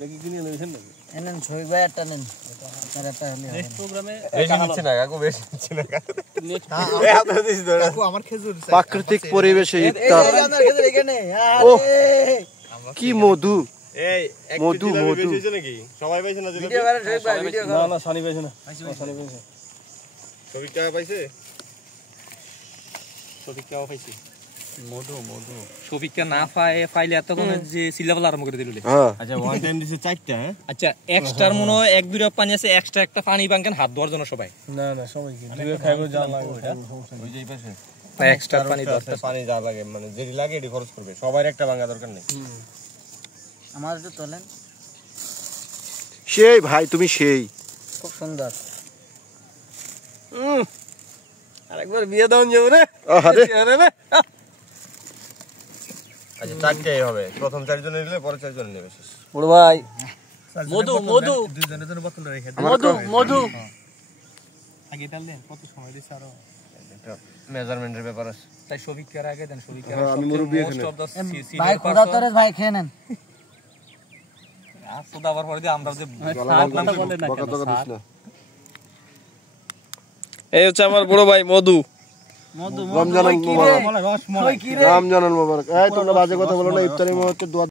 দেখি কিনে নেবেন নাকি এনেন ছয় ভাই একটা নেন আপনার একটা হলে নেক্সট প্রোগ্রামে বেশি নিচ্ছে না কাকু বেশি নিচ্ছে না কাকু আমার খেজুর প্রাকৃতিক পরিবেশে ইফতার আপনার খেতে এখানে ও আরে কি মধু এই মধু, মধু। বেশি হইছে নাকি সবাই পাইছে না ভিডিও করে ছয় ভাই ভিডিও না না সানি পাইছে না সানি পাইছে ছবি টাকা পাইছে শফিক কেও পাইছে মধু মধু শফিককে না পাইলে এতক্ষণ যে সিলেবাল আরম্ভ করে দিল হ্যাঁ আচ্ছা ওয়ান টাইম দিছে 4টা হ্যাঁ আচ্ছা এক্সট্রার মনে হয় এক দুই পানি আছে এক্সট্রা একটা পানি বাঙ্কেন হাত ধোয়ার জন্য সবাই না না সবাই কি দুই খাইবো জান লাগবে ওই যেই পাশে এক্সট্রা পানি দরকার পানি যা লাগে মানে যেটি লাগে এটি খরচ করবে সবার একটা ভাঙা দরকার নেই আমার একটু তোলেন সেই ভাই তুমি সেই খুব সুন্দর আরেকবার বিয়ে দাও যাবো রে আরে আরে রে আচ্ছা 4টাই হবে প্রথম 4 জন নিলে পরে 4 জন নেবে শেষ বড় ভাই মধু মধু দুইজনের জন্য বোতল রেখে মধু মধু আগে ডাললেন কত সময় দিছ আর এটা মেজারমেন্টের ব্যাপার আছে তাই শফিককে আগে দেন শফিককে হ্যাঁ, আমি মুরব্বি এখানে। ভাই খোদা তোরে ভাই খেয়ে নেন আসলে আবার পরে দিয়ে আমরা যে বকা বকা দিস না এই হচ্ছে আমার বড় ভাই মধু মধু রমজান কি রে মোবারক কই কি রে রমজান মোবারক এই তোমরা বাজে কথা বলো না ইফতারের মুহূর্তে দোয়া